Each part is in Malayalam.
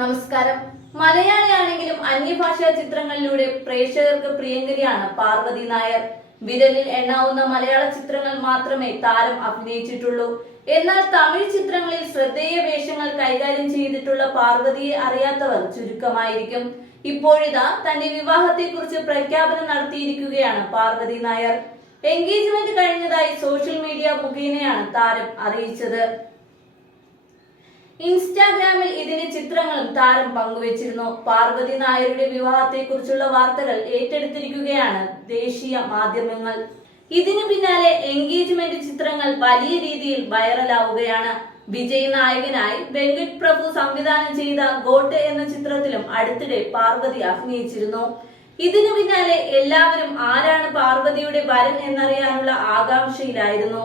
നമസ്കാരം. മലയാളിയാണെങ്കിലും അന്യഭാഷാ ചിത്രങ്ങളിലൂടെ പ്രേക്ഷകർക്ക് പ്രിയങ്കരിയാണ് പാർവതി നായർ. വിരലിൽ എണ്ണാവുന്ന മലയാള ചിത്രങ്ങൾ മാത്രമേ താരം അഭിനയിച്ചിട്ടുള്ളൂ. എന്നാൽ തമിഴ് ചിത്രങ്ങളിൽ ശ്രദ്ധേയ വേഷങ്ങൾ കൈകാര്യം ചെയ്തിട്ടുള്ള പാർവതിയെ അറിയാത്തവർ ചുരുക്കമായിരിക്കും. ഇപ്പോഴിതാ തന്റെ വിവാഹത്തെക്കുറിച്ച് പ്രഖ്യാപനം നടത്തിയിരിക്കുകയാണ് പാർവതി നായർ. എൻഗേജ്മെന്റ് കഴിഞ്ഞതായി സോഷ്യൽ മീഡിയ മുഖേനയാണ് താരം അറിയിച്ചത്. ഇൻസ്റ്റാഗ്രാമിൽ ഇതിന്റെ ചിത്രങ്ങളും താരം പങ്കുവച്ചിരുന്നു. പാർവതി നായരുടെ വിവാഹത്തെക്കുറിച്ചുള്ള വാർത്തകൾ ഏറ്റെടുത്തിരിക്കുകയാണ് ദേശീയ മാധ്യമങ്ങൾ. ഇതിനു പിന്നാലെ എൻഗേജ്മെന്റ് ചിത്രങ്ങൾ വലിയ രീതിയിൽ വൈറലാവുകയാണ്. വിജയ് നായകനായി വെങ്കട് പ്രഭു സംവിധാനം ചെയ്ത ഗോട്ട് എന്ന ചിത്രത്തിലും അടുത്തിടെ പാർവതി അഭിനയിച്ചിരുന്നു. ഇതിനു പിന്നാലെ എല്ലാവരും ആരാണ് പാർവതിയുടെ വരൻ എന്നറിയാനുള്ള ആകാംക്ഷയിലായിരുന്നു.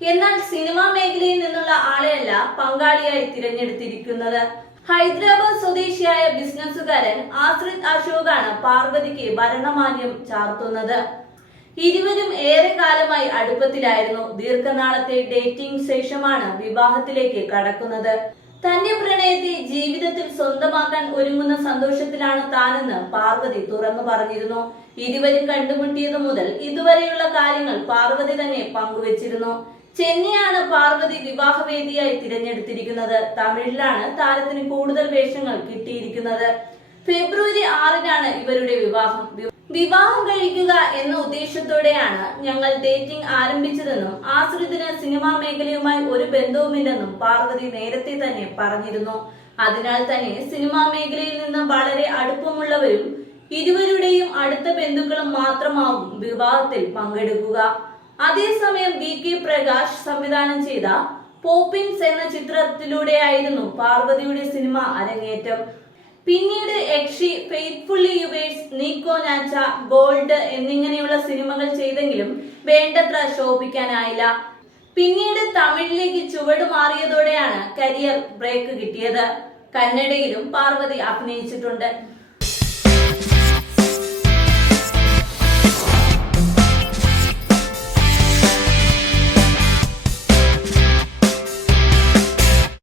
എന്നാൽ സിനിമാ മേഖലയിൽ നിന്നുള്ള ആളെയല്ല പങ്കാളിയായി തിരഞ്ഞെടുത്തിരിക്കുന്നത്. ഹൈദരാബാദ് സ്വദേശിയായ ബിസിനസ്സുകാരൻ ആശ്രിത് അശോകാണ് പാർവതിക്ക് ഭരണമാന്യം ചാർത്തുന്നത്. ഇരുവരും ഏറെ കാലമായി അടുപ്പത്തിലായിരുന്നു. ദീർഘനാളത്തെ ഡേറ്റിംഗ് ശേഷമാണ് വിവാഹത്തിലേക്ക് കടക്കുന്നത്. തന്റെ പ്രണയത്തെ ജീവിതത്തിൽ സ്വന്തമാക്കാൻ ഒരുങ്ങുന്ന സന്തോഷത്തിലാണ് താനെന്ന് പാർവതി തുറന്നു പറഞ്ഞിരുന്നു. ഇരുവരും കണ്ടുമുട്ടിയതു മുതൽ ഇതുവരെയുള്ള കാര്യങ്ങൾ പാർവതി തന്നെ പങ്കുവച്ചിരുന്നു. ചെന്നൈയാണ് പാർവതി വിവാഹവേദിയായി തിരഞ്ഞെടുത്തിരിക്കുന്നത്. തമിഴിലാണ് താരത്തിന് കൂടുതൽ വേഷങ്ങൾ കിട്ടിയിരിക്കുന്നത്. ഫെബ്രുവരി 6-നാണ് ഇവരുടെ വിവാഹം. വിവാഹം കഴിക്കുക എന്ന ഉദ്ദേശത്തോടെയാണ് ഞങ്ങൾ ഡേറ്റിംഗ് ആരംഭിച്ചതെന്നും ആശ്രിതിന് സിനിമാ മേഖലയുമായി ഒരു ബന്ധവുമില്ലെന്നും പാർവതി നേരത്തെ തന്നെ പറഞ്ഞിരുന്നു. അതിനാൽ തന്നെ സിനിമാ മേഖലയിൽ നിന്ന് വളരെ അടുപ്പമുള്ളവരും ഇരുവരുടെയും അടുത്ത ബന്ധുക്കളും മാത്രമാവും വിവാഹത്തിൽ പങ്കെടുക്കുക. അതേസമയം VK പ്രകാശ് സംവിധാനം ചെയ്ത പോപ്പിൻസ് എന്ന ചിത്രത്തിലൂടെയായിരുന്നു പാർവതിയുടെ സിനിമ അരങ്ങേറ്റം. പിന്നീട് യക്ഷി, ഫെയ്ത്ത്ഫുള്ളി യുവേഴ്സ്, നീക്കോ നാച്ച, ഗോൾഡ് എന്നിങ്ങനെയുള്ള സിനിമകൾ ചെയ്തെങ്കിലും വേണ്ടത്ര ശോഭിക്കാനായില്ല. പിന്നീട് തമിഴിലേക്ക് ചുവടുമാറിയതോടെയാണ് കരിയർ ബ്രേക്ക് കിട്ടിയത്. കന്നഡയിലും പാർവതി അഭിനയിച്ചിട്ടുണ്ട്.